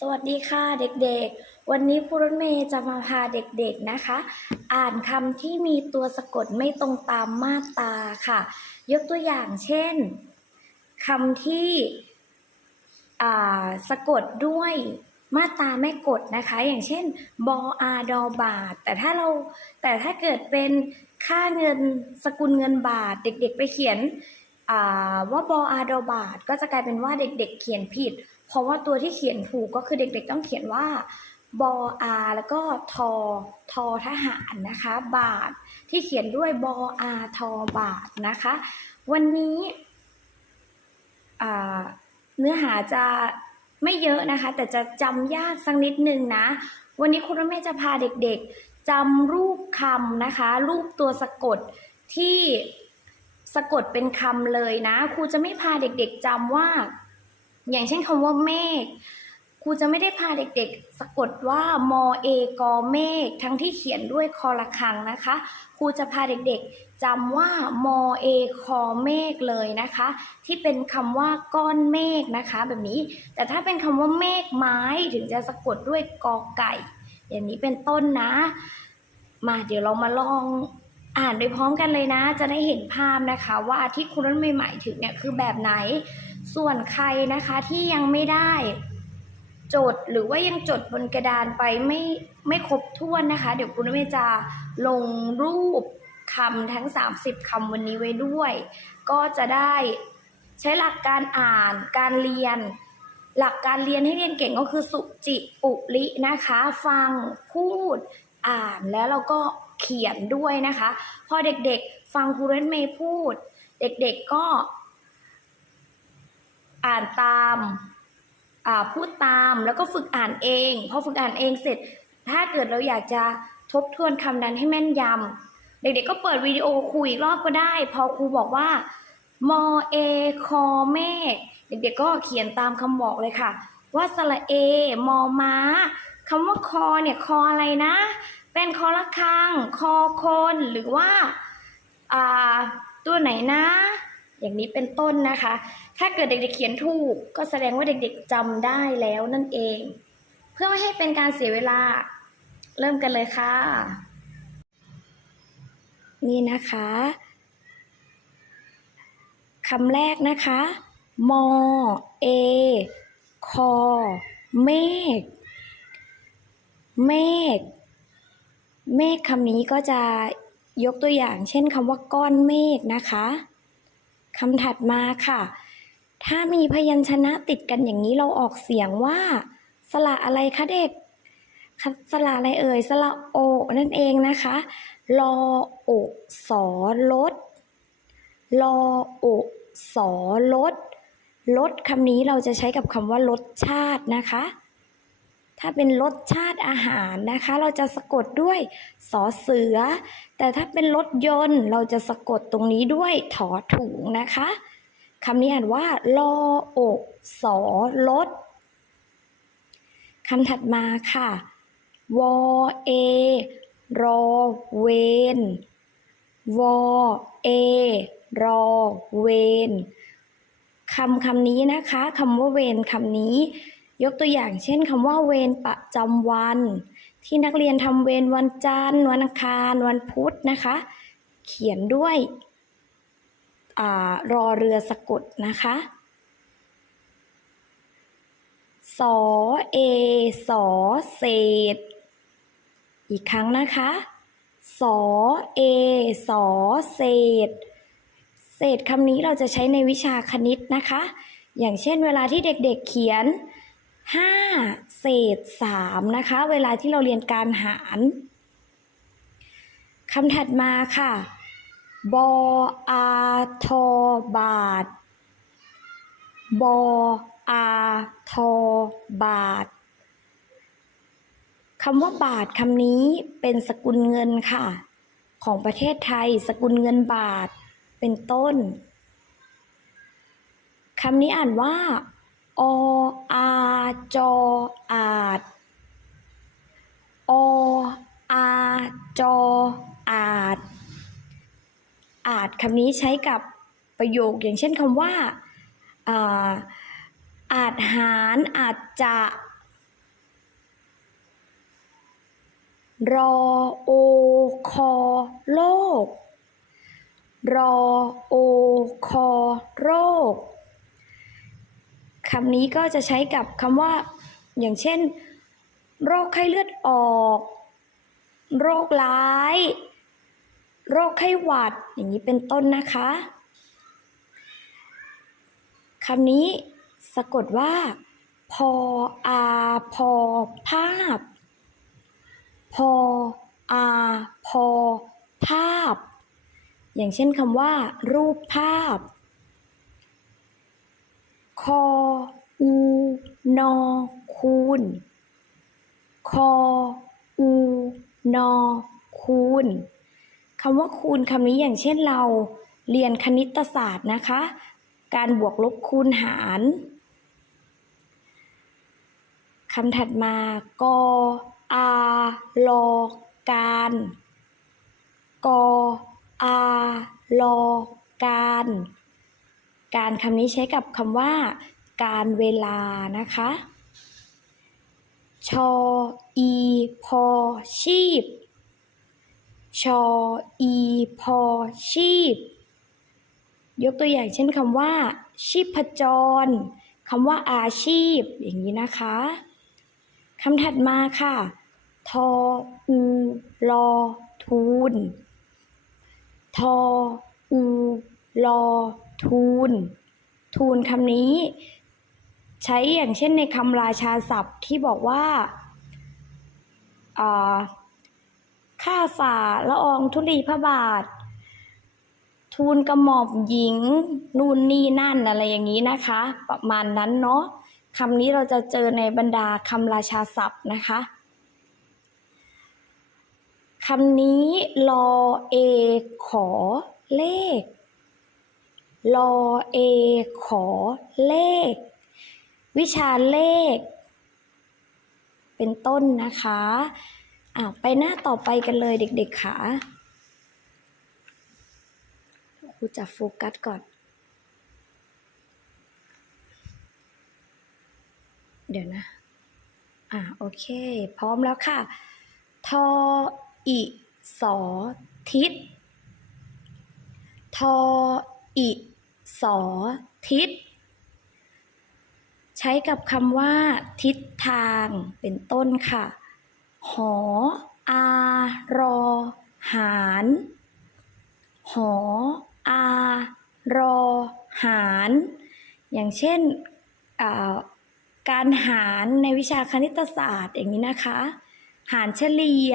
สวัสดีค่ะเด็กๆ วันนี้ครูรถเมย์จะมาพาเด็กๆนะคะ อ่านคำที่มีตัวสะกดไม่ตรงตามมาตราค่ะ ยกตัวอย่างเช่นคำที่สะกดด้วยมาตราไม่กดนะคะ อย่างเช่น บออาดอบาท แต่ถ้าเราแต่ถ้าเกิดเป็นค่าเงินสกุลเงินบาท เด็กๆไปเขียนว่าบออาดอบาท ก็จะกลายเป็นว่าเด็กๆเขียนผิด เพราะว่าตัวที่เขียนถูกก็คือเด็กๆต้องเขียนว่าบออาแล้วก็ทอทอทหารนะคะ บาท ที่เขียนด้วยบออาทอบาทนะคะ วันนี้เนื้อหาจะไม่เยอะนะคะ แต่จะจำยากสักนิดนึงนะ วันนี้คุณแม่จะพาเด็กๆจำรูปคำนะคะ รูปตัวสะกดที่สะกดเป็นคำเลยนะครูจะไม่พาเด็กๆจำว่า อย่างเช่นคำว่าเมฆครูจะไม่ได้พาเด็กๆ สะกดว่ามอเอกอเมฆทั้งที่เขียนด้วยคอละครังนะคะครูจะพาเด็กๆจำว่ามอเอคอเมฆเลยนะคะ ที่เป็นคำว่าก้อนเมฆนะคะ แบบนี้ แต่ถ้าเป็นคำว่าเมฆไม้ถึงจะสะกดด้วยกอไก่ อย่างนี้เป็นต้นนะ มาเดี๋ยวเรามาลองอ่านไปพร้อมกันเลยนะ จะได้เห็นภาพนะคะ ว่าที่คุณรถเมย์หมายถึงเนี่ยคือแบบไหน ส่วนใครนะคะที่ยังไม่ได้จดหรือว่ายังจดบนกระดานไปไม่ไม่ครบถ้วนนะคะ เดี๋ยวคุณรถเมย์จะลงรูปคำทั้ง 30 คำวันนี้ไว้ด้วย ก็จะได้ใช้หลักการอ่านการเรียน หลักการเรียนให้เรียนเก่งก็คือสุจิปุรินะคะ ฟังพูดอ่านแล้วเราก็เขียนด้วยนะคะ พอเด็กๆ ฟังครูเรนเมย์พูด เด็กๆก็ อ่านตามพูดตามแล้วก็ฝึกอ่านเองพอฝึกอ่านเองเสร็จ ถ้าเกิดเราอยากจะทบทวนคำนั้นให้แม่นยำเด็กๆก็เปิดวิดีโอคุยอีกรอบก็ได้ พอครูบอกว่ามอเอคอเมฆเด็กๆก็เขียนตามคำบอกเลยค่ะ ว่าสระเอ มอม้าคำว่าคอเนี่ยคออะไรนะ เป็นคอละคัง คอคนหรือว่าตัวไหนนะ อย่างนี้เป็นต้นนะคะ ถ้าเกิดเด็กๆเขียนถูก ก็แสดงว่าเด็กๆจำได้แล้วนั่นเอง เพื่อไม่ให้เป็นการเสียเวลา เริ่มกันเลยค่ะ นี่นะคะคำแรกนะคะ มอ เอ คอ เมฆ เมฆ เมฆคำนี้ก็จะยกตัวอย่างเช่นคำว่าก้อนเมฆนะคะ คำถัดมาค่ะ ถ้ามีพยัญชนะติดกันอย่างนี้เราออกเสียงว่า สระอะไรคะเด็กสระอะไรเอ่ยสระโอ นั่นเองนะคะลอโอสอลดลอโอสอลดลดคำนี้เราจะใช้กับคำว่ารสชาตินะคะ ถ้าเป็นรสชาติอาหารนะคะ เราจะสะกดด้วยสอเสือ แต่ถ้าเป็นรถยนต์เราจะสะกดตรงนี้ด้วยถอถุงนะคะคำนี้อ่านว่าลออกสอลดคำถัดมาค่ะ วอเอรอเวนวอเอรอเวนคำคำนี้นะคะคำว่าเวนคำนี้ ยกตัวอย่างเช่นคำว่าเวรประจำวัน ที่นักเรียนทำเวรวันจันทร์วันอังคาร วันพุธนะคะ เขียนด้วยอารอเรือสะกดนะคะสอเอสอเศษ อีกครั้งนะคะสอเอสอเศษ เศษคำนี้เราจะใช้ในวิชาคณิตนะคะ อย่างเช่นเวลาที่เด็กๆเขียน 5 เศษ 3 นะคะ เวลาที่เราเรียนการหารคำถัดมาค่ะ บออาทอบาท บออาทอบาทคำว่าบาทคำนี้เป็นสกุลเงินค่ะ ของประเทศไทย สกุลเงินบาทเป็นต้นคำนี้อ่านว่า ออาจออาจ ออาจออาดอาดคำนี้ใช้กับประโยคอย่างเช่นคำว่าอาจหารอาจจะ รอโอคอโลก รอโอคอโรค คำนี้ก็จะใช้กับคำว่า อย่างเช่น โรคไข้เลือดออก โรคร้าย โรคไข้หวัด อย่างนี้เป็นต้นนะคะคำนี้สะกดว่า พออาพอภาพ พออาพอภาพ อย่างเช่นคำว่า รูปภาพ คออูนอคูณคออูนอคูณคำว่าคูณคำนี้อย่างเช่นเราเรียนคณิตศาสตร์นะคะ การบวกลบคูณหารคำถัดมากออาลอการกออาลอการ การคำนี้ใช้กับคำว่า การเวลานะคะ ชออีพอชีพ ชออีพอชีพ ยกตัวอย่างเช่นคำว่า ชีพจรคำว่าอาชีพ อย่างนี้นะคะคำถัดมาค่ะ ทออูลอทูนทออูลอ ทูนทูนคำนี้ ใช้อย่างเช่นในคำราชาศัพท์ที่บอกว่าข้าฝ่าละอองธุลีพระบาท ทูลกระหม่อมหญิง นู่นนี่นั่นอะไรอย่างนี้นะคะ ประมาณนั้นเนาะคำนี้เราจะเจอในบรรดาคำราชาศัพท์นะคะคำนี้ลอเอขอเลข ลอเอ ขอเลข วิชาเลข เป็นต้นนะคะอ่าไปหน้าต่อไปกันเลยเด็กๆค่ะครูจะโฟกัสก่อน เดี๋ยวนะ อ่าโอเค พร้อมแล้วค่ะ ทออิสอทิศทออิ สอทิศ ใช้กับคำว่า ทิศทางเป็นต้นค่ะ หอ อารอ หาร หอ อารอ หาร อย่างเช่นการหารในวิชาคณิตศาสตร์อย่างนี้นะคะ หารเฉลี่ย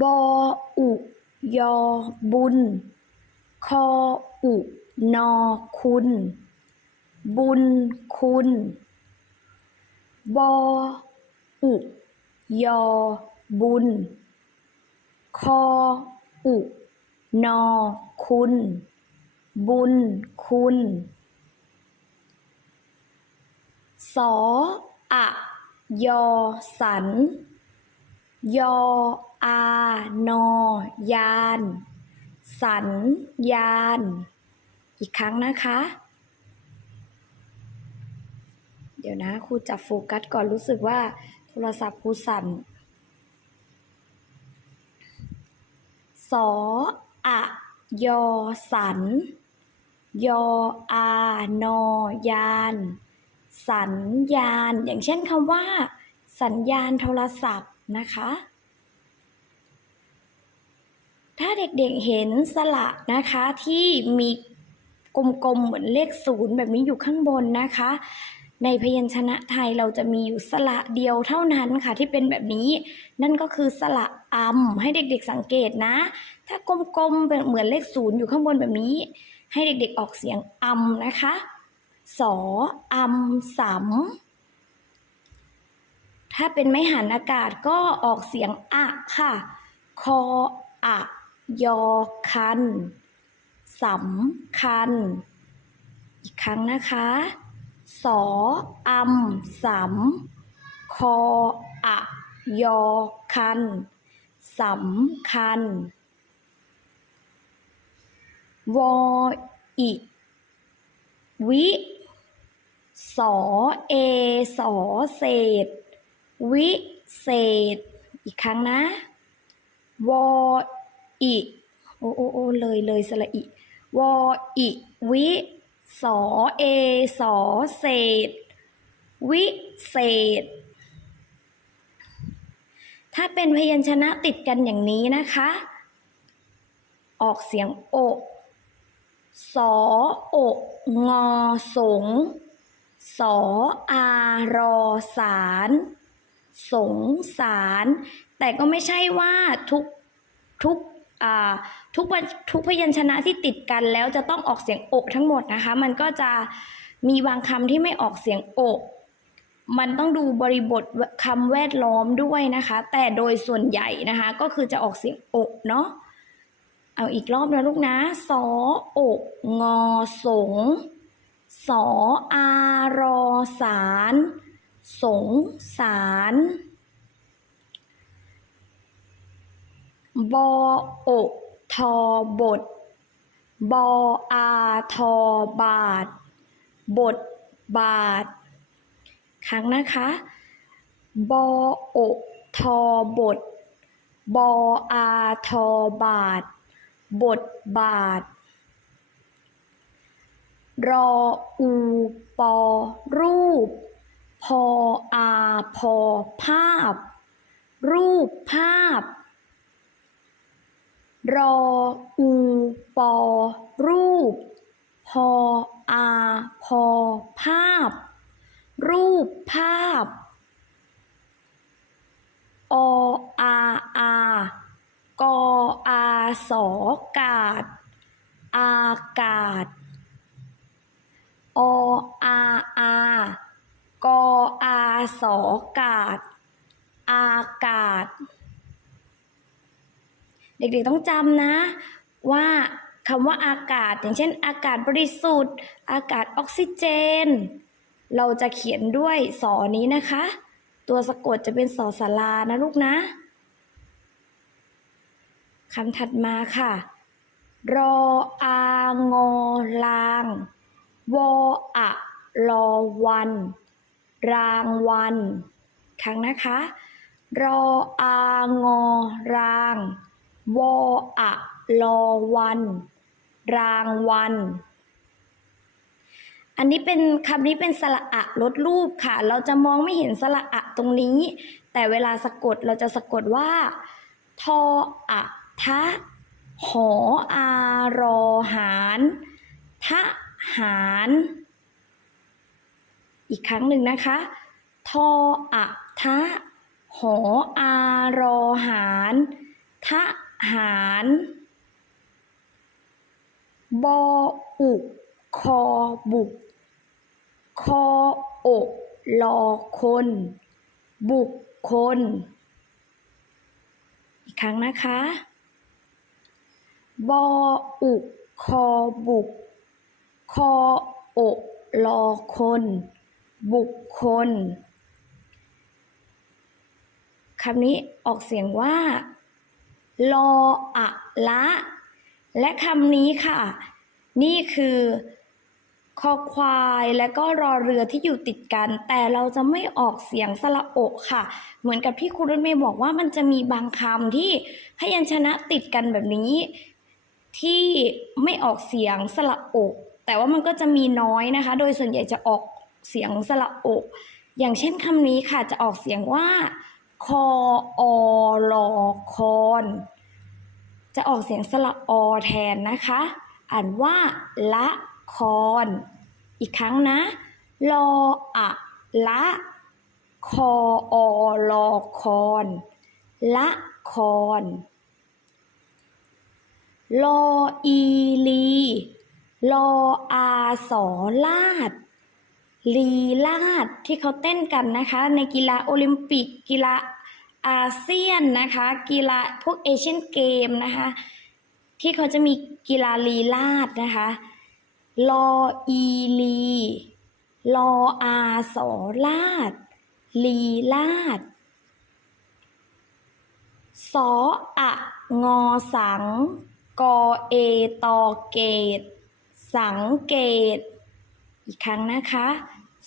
บออุ ยอ บุญ คออุ นอคุณ บุญคุณ บออุ ยอ บุญ คออุ นอคุณ บุญคุณสออะยอสัน ยอ อานอยาน สันยานอีกครั้งนะคะ เดี๋ยวนะครูจับโฟกัสก่อนรู้สึกว่าโทรศัพท์ครูสั่นสออะยอสัน ยออานอยาน สัญญาณ อย่างเช่นคำว่า สัญญาณโทรศัพท์นะคะ ถ้าเด็กๆเห็นสระนะคะที่มีกลมๆเหมือนเลขศูนย์แบบนี้อยู่ข้างบนนะคะ ในพยัญชนะไทยเราจะมีอยู่สระเดียวเท่านั้นค่ะที่เป็นแบบนี้ นั่นก็คือสระอัมให้เด็กๆสังเกตนะ ถ้ากลมๆเป็นเหมือนเลขศูนย์อยู่ข้างบนแบบนี้ ให้เด็กๆออกเสียงอัมนะคะสออัมสัมถ้าเป็นไม้หันอากาศก็ออกเสียงอะค่ะ คออะ ยอคันสำคัญ อีกครั้งนะคะ สออัมสัมคออะยอคันสำคัญ วออิวิ สอเอ สอเศษ วิเศษ อีกครั้งนะ วอ อิโอโอโอเลยเลยสระอิวออิวิสอเอสอเศษ วิเศษ ถ้าเป็นพยัญชนะติดกันอย่างนี้นะคะ ออกเสียงโอสอโองอสง สออารอสารสงสาร แต่ก็ไม่ใช่ว่าทุกทุก ทุกทุกพยัญชนะที่ติดกันแล้วจะต้องออกเสียงโอกทั้งหมดนะคะ มันก็จะมีบางคำที่ไม่ออกเสียงโอกมันต้องดูบริบทคำแวดล้อมด้วยนะคะ แต่โดยส่วนใหญ่นะคะ ก็คือจะออกเสียงโอกเนาะเอาอีกรอบนะลูกนะสออกงอสงสออารอสาร สงสาร บออทอบท บออาทอบาท บทบาท ครั้งนะคะ บออทอบท บออาทอบาท บทบาท รออูปอรูป พออาพอภาพ รูปภาพ รออูปอรูป พออาพอภาพ รูปภาพ ออาอากออาสอกาดอากาศ ออาอากออาสอกาดอากาศ เด็กๆต้องจำนะว่าคำว่าอากาศ อย่างเช่น อากาศบริสุทธิ์ อากาศออกซิเจน เราจะเขียนด้วยสอนี้นะคะ ตัวสะกดจะเป็นสอสารานะลูกนะคำถัดมาค่ะ รออางอลาง วออะรอวัน รางวันครั้งนะคะ รออางอราง วออะรอวัน รางวัน อันนี้เป็นคำนี้เป็นสระอะลดรูปค่ะ เราจะมองไม่เห็นสระอะตรงนี้ แต่เวลาสะกดเราจะสะกดว่า ทออะทะหออารอหารทะหารอีกครั้งหนึ่งนะคะ ทออะทะหออารอหารทะ หารบออุกคอบุก คออกลอคน บุกคน อีกครั้งนะคะบออุกคอบุก คออกลอคน บุคคลคำนี้ออกเสียงว่า ลออะละ และคำนี้ค่ะ นี่คือคอควายและก็รอเรือที่อยู่ติดกัน แต่เราจะไม่ออกเสียงสระโอะค่ะ เหมือนกับที่ครูรถเมย์บอกว่ามันจะมีบางคำที่พยัญชนะติดกันแบบนี้ ที่ไม่ออกเสียงสระโอะแต่ว่ามันก็จะมีน้อยนะคะ โดยส่วนใหญ่จะออกเสียงสระโอะอย่างเช่นคำนี้ค่ะจะออกเสียงว่า คออลอคอนจะออกเสียงสระอแทนนะคะ อ่านว่าละครอีกครั้งนะลออะละคออลอคอนละครลออีลี ลออาสอลาด ลีลาดที่เขาเต้นกันนะคะ ในกีฬาโอลิมปิก กีฬาอาเซียนนะคะ กีฬาพวกเอเชียนเกมนะคะ ที่เขาจะมีกีฬาลีลาดนะคะลออีลีลออาสอลาดลีลาดสออะงอสัง กอเอตอเกต สังเกต อีกครั้งนะคะ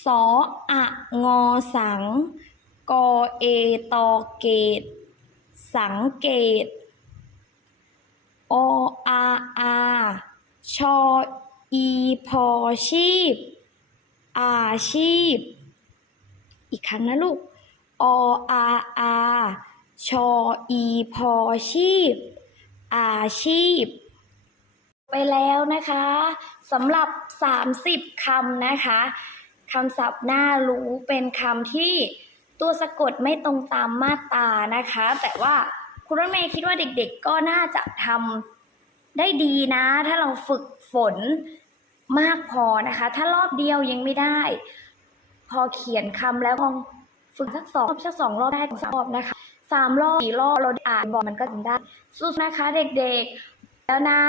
สออะงอสังกกอเอตอเกต สังเกต ออาอาชออีพอชีพ อาชีพ อีกครั้งนะลูก ออาอาชออีพอชีพ อาชีพ ไปแล้วนะคะสำหรับ 30คำนะคะ คำศัพท์น่ารู้เป็นคำที่ตัวสะกดไม่ตรงตามมาตรานะคะ แต่ว่าคุณรถเมย์คิดว่าเด็กๆก็น่าจะทำได้ดีนะ ถ้าเราฝึกฝนมากพอนะคะ ถ้ารอบเดียวยังไม่ได้ พอเขียนคำแล้วลองฝึกสักสองรอบสักสองรอบได้ถึงสามรอบนะคะสามรอบสี่รอบเราอ่านบอกมันก็ทำได้สู้นะคะเด็กๆ แล้วนะ